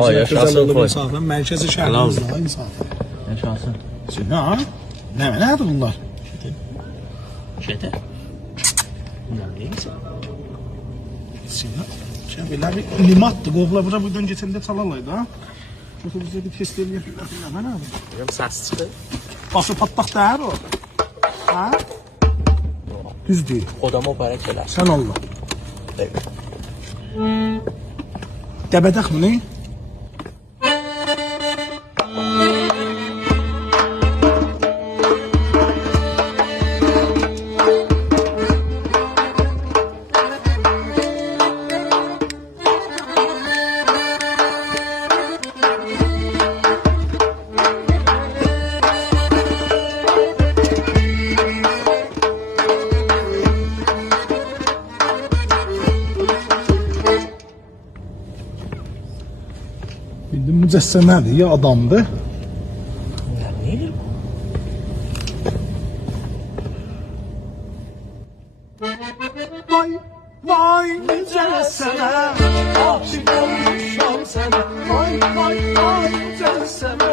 Yaşasın Foy. Mərkəzi şəhərimizdə aynı saat. Yaşasın. Ha? Nədir bunlar? Şete. Bunlar neyse. Belə bir limatdır. Qovla bura buradan geçəndə çalarlaydı ha. Yoxsa bizə bir test eləyirlər. Mən abi. Benim ses çıktı. Başı patlaq dəyər o. Ha? Düz deyil. Odama operek şeyler. Sən Allah. Evet. Dəbədək mi ne? Bildim mücəssəmədir ya adamdır. Bunlar nedir bu? Vay vay mücəssəmə, aşık olmuşam sənə. Vay vay vay mücəssəmə,